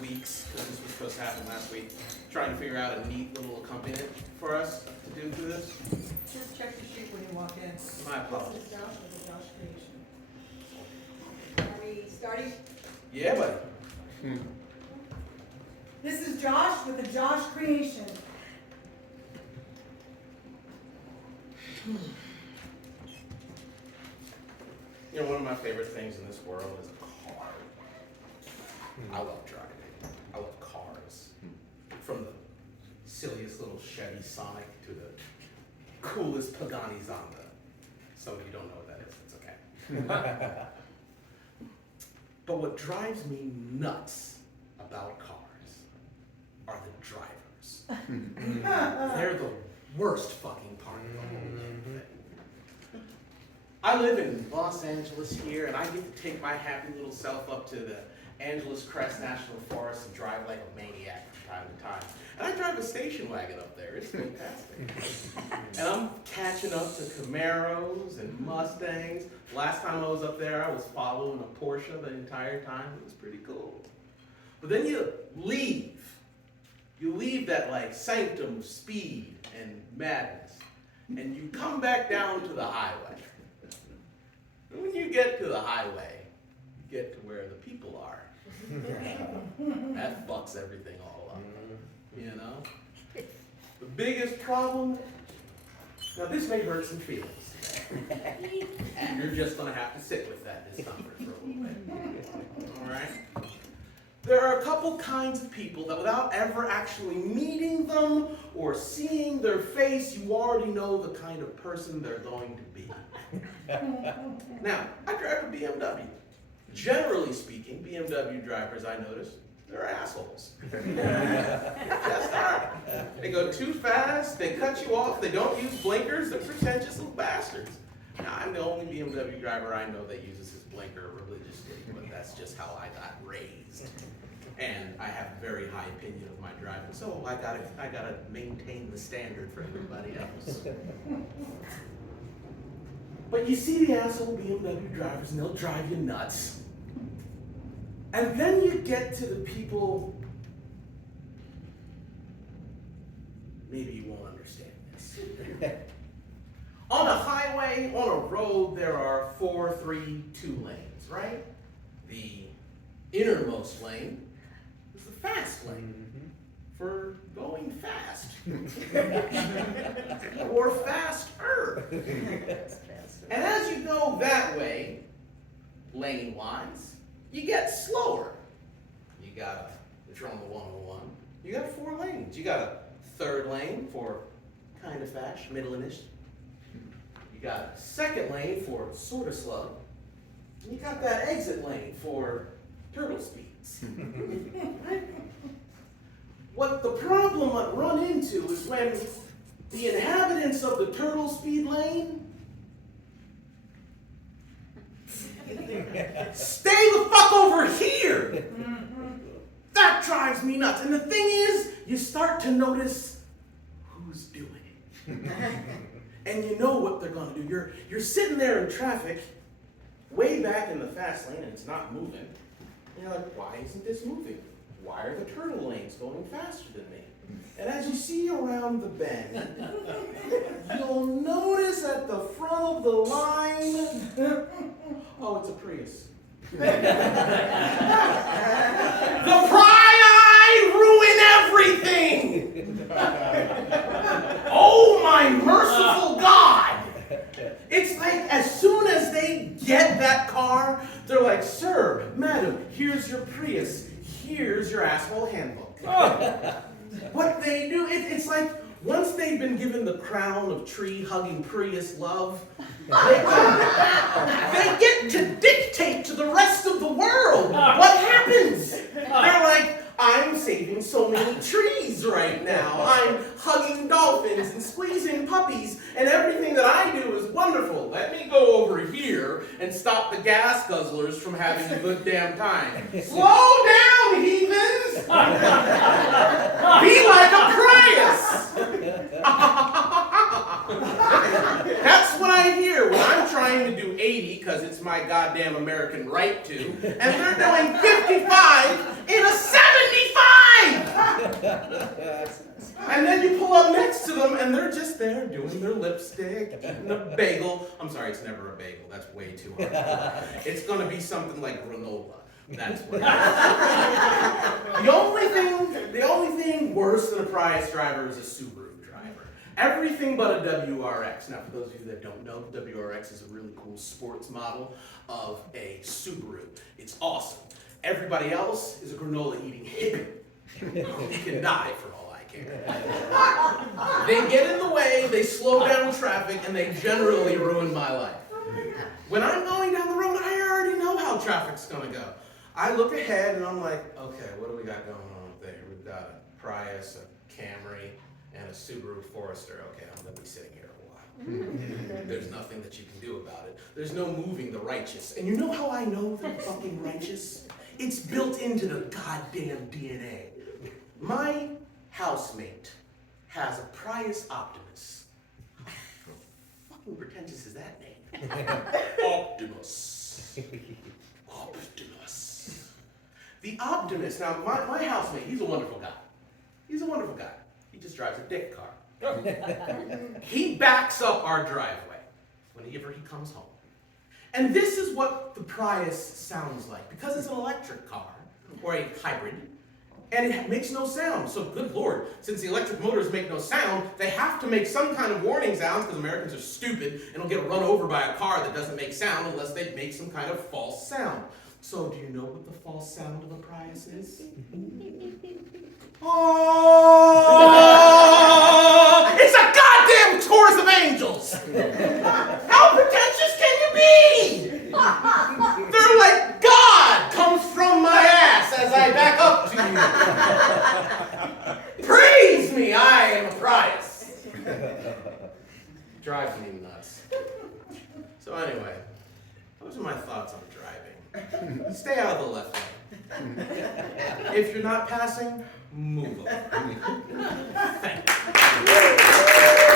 weeks, because this was supposed to happen last week, trying to figure out a neat little accompaniment for us to do through this. Just check the sheet when you walk in. My apologies. This is Josh with the Josh Creation. Are we starting? Yeah, buddy. This is Josh with the Josh Creation. You know, one of my favorite things in this world is a car. I love driving. I love cars. From the silliest little Chevy Sonic to the coolest Pagani Zonda. Some of you don't know what that is, it's okay. But what drives me nuts about cars are the drivers. They're the worst fucking part of the whole thing. I live in Los Angeles here, and I get to take my happy little self up to the Angeles Crest National Forest and drive like a maniac from time to time. And I drive a station wagon up there. It's fantastic. And I'm catching up to Camaros and Mustangs. Last time I was up there, I was following a Porsche the entire time. It was pretty cool. But then you leave. You leave that like sanctum of speed and madness, and you come back down to the highway. And when you get to the highway, you get to where the people are. That fucks everything all up, you know? The biggest problem, now this may hurt some feelings. You're just gonna have to sit with that discomfort for a little bit, all right? There are a couple kinds of people that without ever actually meeting them or seeing their face, you already know the kind of person they're going to be. Now, I drive a BMW. Generally speaking, BMW drivers, I notice, they're assholes. Just are. They go too fast, they cut you off, they don't use blinkers, they're pretentious little bastards. Now, I'm the only BMW driver I know that uses his blinker religiously, but that's just how I got raised. And I have a very high opinion of my driving, so I gotta maintain the standard for everybody else. But you see the asshole BMW drivers, and they'll drive you nuts. And then you get to the people, maybe you won't understand this. On a highway, on a road, there are 4, 3, 2 lanes, right? The innermost lane is the fast lane for going fast. Or faster. And as you go that way, lane-wise, you get slower. You got, if you're on the 101, you got 4 lanes. You got a third lane for kind of fast, middle-ish. You got a second lane for sort of slow. And you got that exit lane for turtle speeds. What the problem I run into is when the inhabitants of the turtle speed lane stay the fuck over here. That drives me nuts. And the thing is, you start to notice who's doing it. And you know what they're gonna do. You're sitting there in traffic, way back in the fast lane, and it's not moving. And you're like, why isn't this moving? Why are the turtle lanes going faster than me? And as you see around the bend, you'll notice at the front of the line, oh, it's a Prius. The pry-eye ruin everything! Oh my merciful God! It's like as soon as they get that car, they're like, sir, madam, here's your Prius, here's your asshole handbook. What they do, it's like once they've been given the crown of tree-hugging Prius love, they get to dictate to the rest of the world what happens. They're like, I'm saving so many trees right now. I'm hugging dolphins and squeezing puppies, and everything that I do is wonderful. Let me go over here and stop the gas guzzlers from having a good damn time. Slow down, heathens! Be like a Prius! That's what I hear when I'm trying to do 80 because it's my goddamn American right to, and they're doing 55 in a 70 licking their lipstick, eating a bagel. I'm sorry, it's never a bagel. That's way too hard. It's gonna be something like granola. That's what it is. The only thing worse than a Prius driver is a Subaru driver. Everything but a WRX. Now, for those of you that don't know, the WRX is a really cool sports model of a Subaru. It's awesome. Everybody else is a granola-eating hippie. You can die for all I care. They get in the way, they slow down traffic, and they generally ruin my life. When I'm going down the road, I already know how traffic's gonna go. I look ahead and I'm like, okay, what do we got going on up there? We've got a Prius, a Camry, and a Subaru Forester. Okay, I'm gonna be sitting here a while. There's nothing that you can do about it. There's no moving the righteous. And you know how I know they're fucking righteous? It's built into the goddamn DNA. My housemate has a Prius Optimus. How fucking pretentious is that name? Optimus. Optimus. The Optimus, now my housemate, he's a wonderful guy. He's a wonderful guy. He just drives a dick car. He backs up our driveway whenever he comes home. And this is what the Prius sounds like, because it's an electric car, or a hybrid, and it makes no sound. So good Lord, since the electric motors make no sound, they have to make some kind of warning sounds, because Americans are stupid and will get run over by a car that doesn't make sound unless they make some kind of false sound. So do you know what the false sound of a Prius is? Oh! It's a goddamn chorus of angels! How pretentious can you be? They're like, God comes from my ass as I back up to you. Praise me, I am a Prius. Drives me nuts. So anyway, those are my thoughts on driving. Stay out of the left lane. If you're not passing, move over. Thank you.